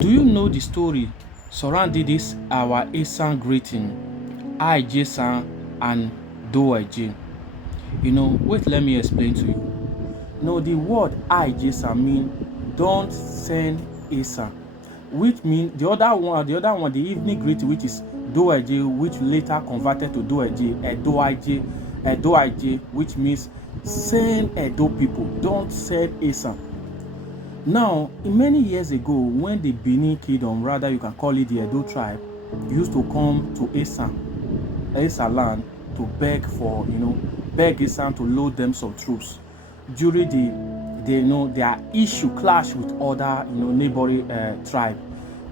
Do you know the story surrounding this our Esan greeting? I Jason and Do I J. Wait, let me explain to you. No, the word I Jason mean don't send Esan, which mean the other one, the evening greeting, which is Do I J, which later converted to Do I J, Do I J, which means send Edo people, don't send Esan. Now, many years ago, when the Benin kingdom, rather you can call it the Edo tribe, used to come to Esan land to beg Esan to load them some troops. During their issue clash with other, neighboring tribe,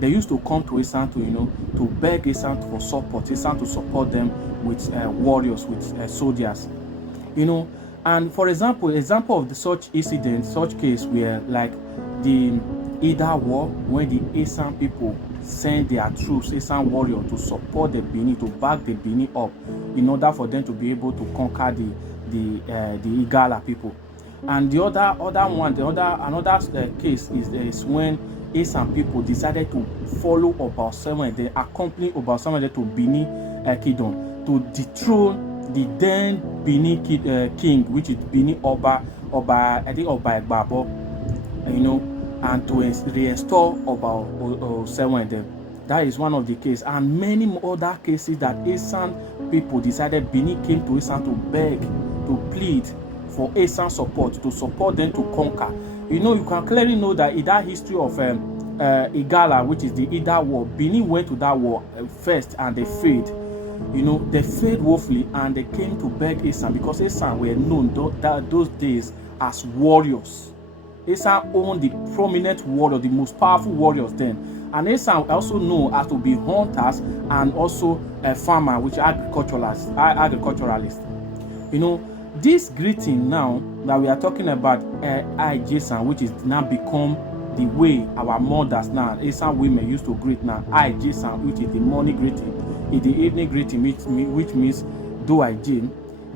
they used to come to Esan to beg Esan for support, Esan to support them with warriors, with soldiers, And for example of such incident, such case where like the Ida War, when the Esan people send their troops, Esan warrior, to support the Benin, to back the Benin up, in order for them to be able to conquer the Igala people. And another case is when Esan people decided to follow Oba Osemwede, they accompany Oba Osemwede to Benin kingdom to dethrone the then Benin king, which is Benin Oba Egbabo, and to reinstall Oba Osemwede. That is one of the cases, and many other cases that Esan people decided. Benin came to Esan to beg, to plead for Esan support, to support them to conquer. You can clearly know that in that history of Igala, which is the Ida War, Benin went to that war first and they failed. They failed woefully, and they came to beg Esan because Esan were known those days as warriors. Esan owned the prominent warrior, the most powerful warriors then. And Esan also known as to be hunters and also a farmer, which agriculturalist. This greeting now that we are talking about, I Jason, which is now become the way our mothers now, Esan women used to greet now, I Jason, which is the morning greeting, in the evening greeting, which means Do I J.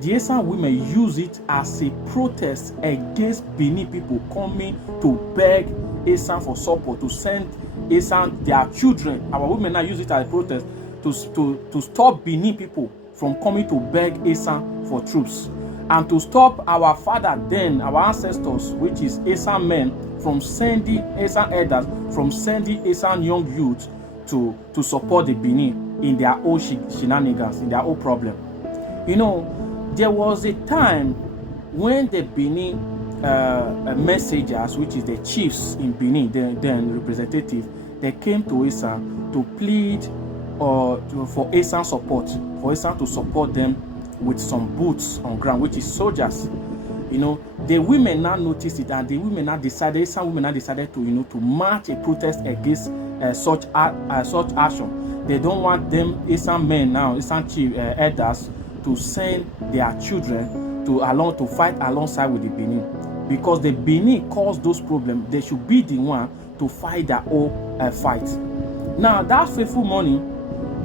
The Esan women use it as a protest against Benin people coming to beg Esan for support, to send Esan their children. Our women now use it as a protest to stop Benin people from coming to beg Esan for troops, and to stop our father then, our ancestors, which is Esan men, from sending Esan elders, from sending Esan young youth to support the Benin in their own shenanigans, in their own problem. There was a time when the Benin messengers, which is the chiefs in Benin, then representative, they came to Esan to plead for Esan support, for Esan to support them with some boots on ground, which is soldiers. The women now noticed it, and the women now decided, some women now decided to march a protest against such action. They don't want them Esan men now, Esan chief elders, to send their children to fight alongside with the Benin, because the Benin caused those problems. They should be the one to fight their own fight. Now that fateful morning,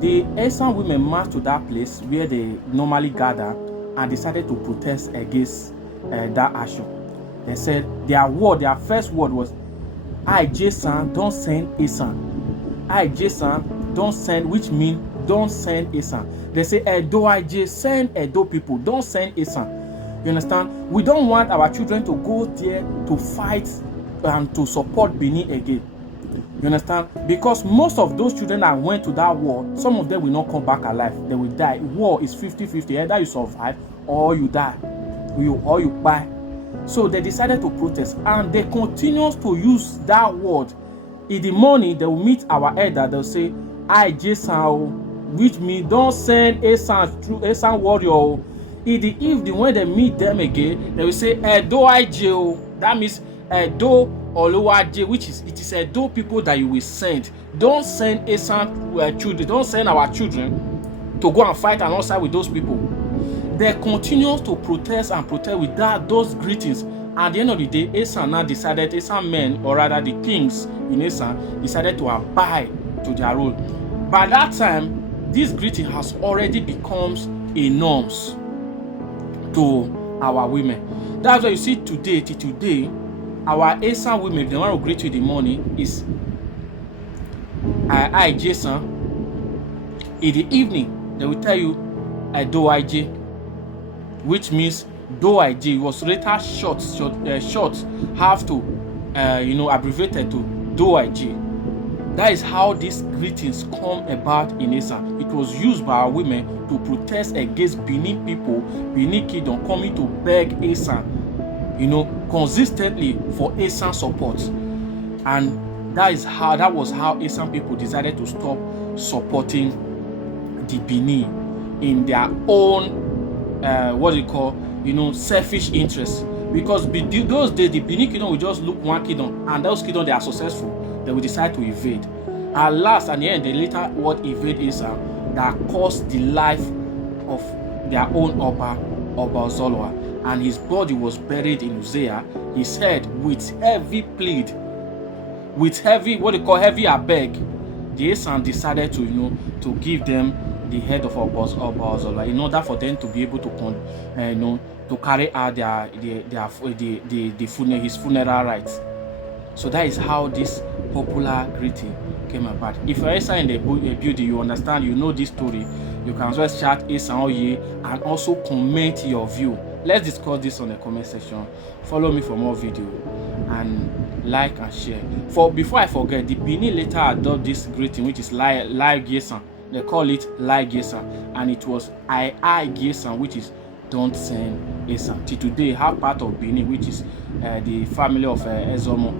the Esan women marched to that place where they normally gather and decided to protest against that action. They said their first word was, I Jason, don't send Esan. I Jason, don't send, which means don't send Esan. They say Edo IJ, send Edo people, don't send Esan. You understand? We don't want our children to go there to fight and to support Benin again. You understand? Because most of those children that went to that war, some of them will not come back alive. They will die. War is 50-50. Either you survive or you die. Or you buy. So they decided to protest, and they continue to use that word. In the morning, they will meet our elder. They'll say, I Jason, which means don't send Esan warrior. In the evening, when they meet them again, they will say Edo IJ. That means Edo Oluwaje, which is it is Edo people that you will send. Don't send Esan children. Don't send our children to go and fight alongside with those people. They continue to protest with those greetings. At the end of the day, Esan now decided, Esan men, or rather the kings in Esan, decided to abide to their role. By that time, this greeting has already become a norm to our women. That's why you see today, our Esan women, if they want to greet you in the morning, is I Jason. In the evening, they will tell you Do IJ, which means Do IJ was later short have to abbreviated to Do IJ. That is how these greetings come about in Esan. It was used by our women to protest against Benin people, Benin kingdom coming to beg Esan, consistently for Esan support. And that was how Esan people decided to stop supporting the Benin in their own selfish interests. Because those days the Benin kingdom will just look one kingdom, and those kingdom they are successful, they will decide to invade. And last, at the end, they later invade Esan that cost the life of their own Oba Zolwa, and his body was buried in Uzea. His head with heavy plead, with heavy abeg, the Esan decided to give them the head of Oba Zolwa in order for them to be able to carry out his funeral rites. So that is how this popular greeting came about. If you're Esan in the building, you understand, you know this story, you can just shout Esan Oye and also comment your view. Let's discuss this on the comment section. Follow me for more video and like and share. Before I forget, the Benin later adopt this greeting, which is Lai Gesan. They call it Lai Gesan, and it was I Gesan, which is don't send Esan. Till today, half part of Benin, which is the family of Ezomo,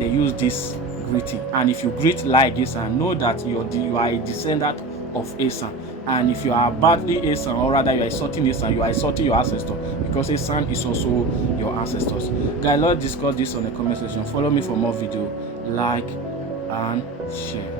they use this greeting. And if you greet like Esan, know that you are a descendant of Esan. And if you are badly Esan, or rather you are insulting Esan, you are insulting your ancestor, because Esan is also your ancestors. Guys, let's discuss this on the comment section. Follow me for more video, like and share.